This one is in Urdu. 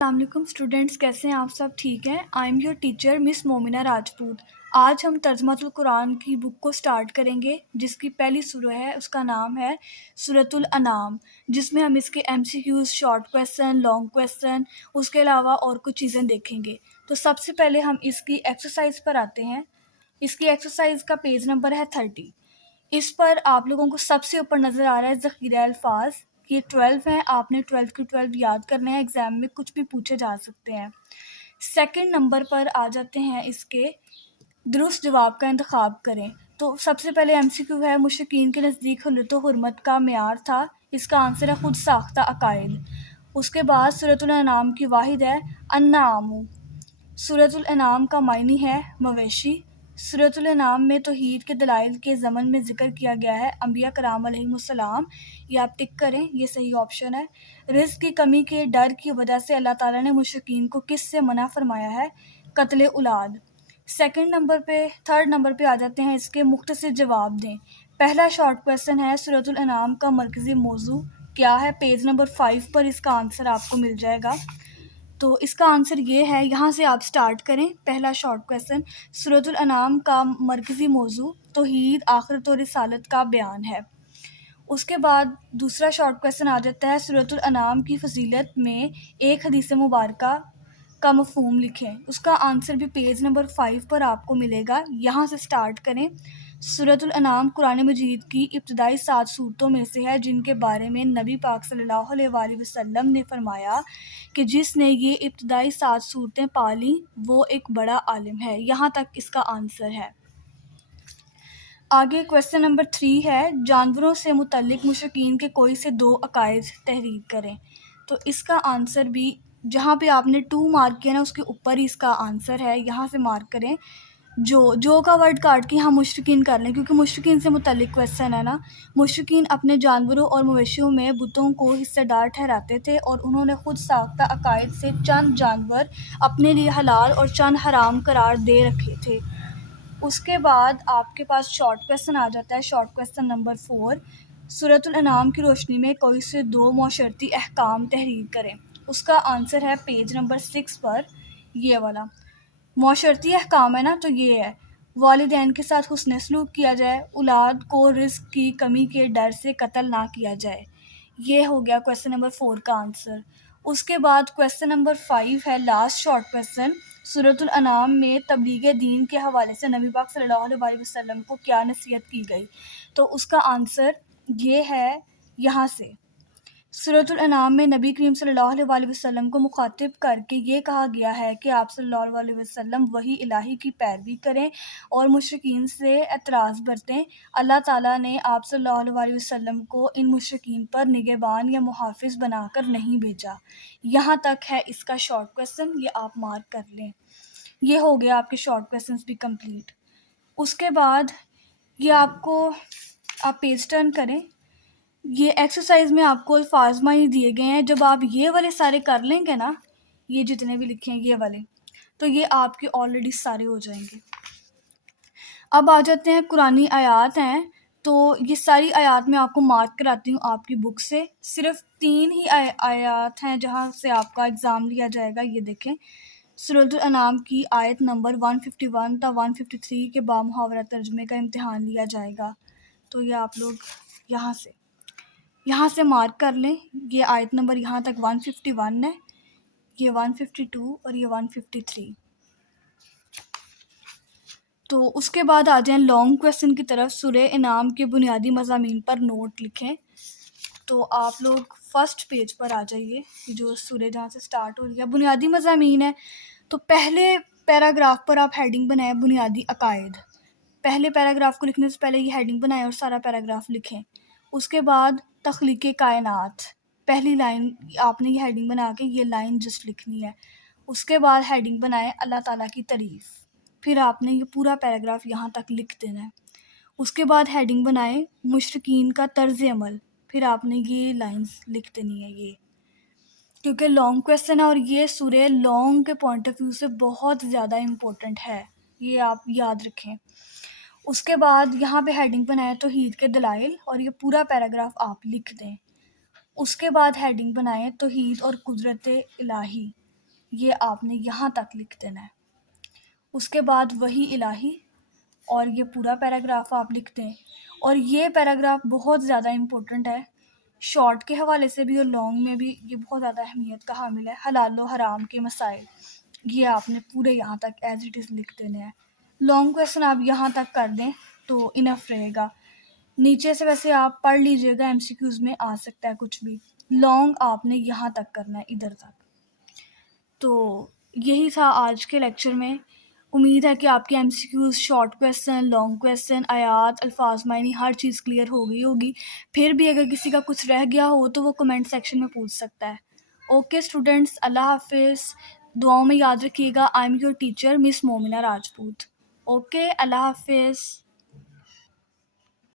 السلام علیکم اسٹوڈینٹس، کیسے ہیں آپ سب؟ ٹھیک ہیں؟ آئی am your teacher miss Momina Rajput. آج ہم ترجمۃ القرآن کی بک کو سٹارٹ کریں گے، جس کی پہلی سورہ ہے، اس کا نام ہے سورۃ الانعام، جس میں ہم اس کے MCQs، short question, long question, اس کے علاوہ اور کچھ چیزیں دیکھیں گے۔ تو سب سے پہلے ہم اس کی ایکسرسائز پر آتے ہیں۔ اس کی ایکسرسائز کا پیج نمبر ہے 30۔ اس پر آپ لوگوں کو سب سے اوپر نظر آ رہا ہے ذخیرہ الفاظ۔ یہ 12 ہیں، آپ نے 12 کی 12 یاد کرنا ہے، ایگزام میں کچھ بھی پوچھے جا سکتے ہیں۔ سیکنڈ نمبر پر آ جاتے ہیں، اس کے درست جواب کا انتخاب کریں۔ تو سب سے پہلے MCQ ہے، مشرکین کے نزدیک حلت و حرمت کا معیار تھا۔ اس کا آنسر ہے خود ساختہ عقائد۔ اس کے بعد سورۃ الانعام کی واحد ہے النعام۔ سورۃ الانعام کا معنی ہے مویشی۔ سورۃ الانعام میں توحید کے دلائل کے ضمن میں ذکر کیا گیا ہے انبیاء کرام علیہم السلام۔ یہ آپ ٹک کریں، یہ صحیح آپشن ہے۔ رزق کی کمی کے ڈر کی وجہ سے اللہ تعالیٰ نے مشرکین کو کس سے منع فرمایا ہے؟ قتل اولاد۔ تھرڈ نمبر پہ آ جاتے ہیں، اس کے مختصر جواب دیں۔ پہلا شارٹ کویسچن ہے، سورۃ الانعام کا مرکزی موضوع کیا ہے؟ پیج نمبر 5 پر اس کا آنسر آپ کو مل جائے گا۔ تو اس کا آنسر یہ ہے، یہاں سے آپ سٹارٹ کریں۔ پہلا شارٹ کویسچن، سورۃ الانعام کا مرکزی موضوع توحید، آخرت اور رسالت کا بیان ہے۔ اس کے بعد دوسرا شارٹ کویسچن آ جاتا ہے، سورۃ الانعام کی فضیلت میں ایک حدیث مبارکہ کا مفہوم لکھیں۔ اس کا آنسر بھی پیج نمبر 5 پر آپ کو ملے گا، یہاں سے سٹارٹ کریں۔ سورۃ الانعام قرآن مجید کی ابتدائی 7 صورتوں میں سے ہے، جن کے بارے میں نبی پاک صلی اللہ علیہ وآلہ وسلم نے فرمایا کہ جس نے یہ ابتدائی 7 صورتیں پا لیں وہ ایک بڑا عالم ہے۔ یہاں تک اس کا آنسر ہے۔ آگے کویسچن نمبر 3 ہے، جانوروں سے متعلق مشرکین کے کوئی سے 2 عقائد تحریر کریں۔ تو اس کا آنسر بھی جہاں پہ آپ نے 2 مارک کیا نا، اس کے اوپر ہی اس کا آنسر ہے، یہاں سے مارک کریں۔ جو کا ورڈ کاٹ کے ہم مشرکین کر لیں، کیونکہ مشرکین سے متعلق کویسچن ہے نا۔ مشرکین اپنے جانوروں اور مویشیوں میں بتوں کو حصہ دار ٹھہراتے تھے، اور انہوں نے خود ساختہ عقائد سے چند جانور اپنے لیے حلال اور چند حرام قرار دے رکھے تھے۔ اس کے بعد آپ کے پاس شارٹ کویسچن آ جاتا ہے، شارٹ کویسچن نمبر 4، سورۃ الانعام کی روشنی میں کوئی سے 2 معاشرتی احکام تحریر کریں۔ اس کا آنسر ہے پیج نمبر 6 پر، یہ والا۔ معاشرتی احکام ہے نا، تو یہ ہے، والدین کے ساتھ حسن سلوک کیا جائے، اولاد کو رزق کی کمی کے ڈر سے قتل نہ کیا جائے۔ یہ ہو گیا کویسچن نمبر 4 کا آنسر۔ اس کے بعد کویسچن نمبر 5 ہے، لاسٹ شارٹ کویسچن، سورۃ الانعام میں تبلیغ دین کے حوالے سے نبی پاک صلی اللہ علیہ وسلم کو کیا نصیحت کی گئی؟ تو اس کا آنسر یہ ہے، یہاں سے سورۃ الانعام میں نبی کریم صلی اللہ علیہ وسلم کو مخاطب کر کے یہ کہا گیا ہے کہ آپ صلی اللہ علیہ وسلم وحی الہی کی پیروی کریں اور مشرکین سے اعتراض برتیں۔ اللہ تعالیٰ نے آپ صلی اللہ علیہ وسلم کو ان مشرکین پر نگہبان یا محافظ بنا کر نہیں بھیجا۔ یہاں تک ہے اس کا شارٹ کویسچن، یہ آپ مارک کر لیں۔ یہ ہو گیا آپ کے شارٹ کویسچنس بھی کمپلیٹ۔ اس کے بعد یہ آپ پیج ٹرن کریں۔ یہ ایکسرسائز میں آپ کو الفاظ معنی دیے گئے ہیں، جب آپ یہ والے سارے کر لیں گے نا، یہ جتنے بھی لکھے ہیں یہ والے، تو یہ آپ کے آلریڈی سارے ہو جائیں گے۔ اب آ جاتے ہیں، قرآنی آیات ہیں، تو یہ ساری آیات میں آپ کو مارک کراتی ہوں آپ کی بک سے۔ صرف 3 ہی آیات ہیں جہاں سے آپ کا ایگزام لیا جائے گا، یہ دیکھیں۔ سورۃ الانعام کی آیت نمبر 151 تا 153 کے بامحاورہ ترجمے کا امتحان لیا جائے گا۔ تو یہ آپ لوگ یہاں سے مارک کر لیں۔ یہ آیت نمبر یہاں تک 151 ہے، یہ 152 اور یہ 153۔ تو اس کے بعد آ جائیں لانگ کویسچن کی طرف۔ سورہ انعام کے بنیادی مضامین پر نوٹ لکھیں۔ تو آپ لوگ فرسٹ پیج پر آ جائیے، جو سورہ جہاں سے سٹارٹ ہو رہی ہے، بنیادی مضامین ہے۔ تو پہلے پیراگراف پر آپ ہیڈنگ بنائیں بنیادی عقائد۔ پہلے پیراگراف کو لکھنے سے پہلے یہ ہیڈنگ بنائیں اور سارا پیراگراف لکھیں۔ اس کے بعد تخلیق کائنات، پہلی لائن آپ نے یہ ہیڈنگ بنا کے یہ لائن جسٹ لکھنی ہے۔ اس کے بعد ہیڈنگ بنائیں اللہ تعالیٰ کی تعریف، پھر آپ نے یہ پورا پیراگراف یہاں تک لکھ دینا ہے۔ اس کے بعد ہیڈنگ بنائیں مشرکین کا طرز عمل، پھر آپ نے یہ لائنز لکھ دینی ہے، یہ کیونکہ لانگ کویسچن ہے اور یہ سورہ لانگ کے پوائنٹ آف ویو سے بہت زیادہ امپورٹنٹ ہے، یہ آپ یاد رکھیں۔ اس کے بعد یہاں پہ ہیڈنگ بنائیں توحید کے دلائل، اور یہ پورا پیراگراف آپ لکھ دیں۔ اس کے بعد ہیڈنگ بنائیں توحید اور قدرت الہی، یہ آپ نے یہاں تک لکھ دینا ہے. اس کے بعد وہی الہی اور یہ پورا پیراگراف آپ لکھتے ہیں. اور یہ پیراگراف بہت زیادہ امپورٹنٹ ہے، شارٹ کے حوالے سے بھی اور لانگ میں بھی یہ بہت زیادہ اہمیت کا حامل ہے. حلال و حرام کے مسائل یہ آپ نے پورے یہاں تک ایز اٹ از لکھ دینے ہیں. لانگ کویسچن آپ یہاں تک کر دیں تو انف رہے گا. نیچے سے ویسے آپ پڑھ لیجئے گا، ایم سی کیوز میں آ سکتا ہے کچھ بھی. لانگ آپ نے یہاں تک کرنا ہے، ادھر تک. تو یہی تھا آج کے لیکچر میں. امید ہے کہ آپ کے M C Qs, short question, long question, آیات، الفاظ معنی ہر چیز کلیئر ہو گئی ہوگی. پھر بھی اگر کسی کا کچھ رہ گیا ہو تو وہ کمنٹ سیکشن میں پوچھ سکتا ہے. اوکے اسٹوڈنٹس، اللہ حافظ. دعاؤں میں یاد رکھیے گا. I am your teacher miss Momina Rajput. Okay, اللہ حافظ.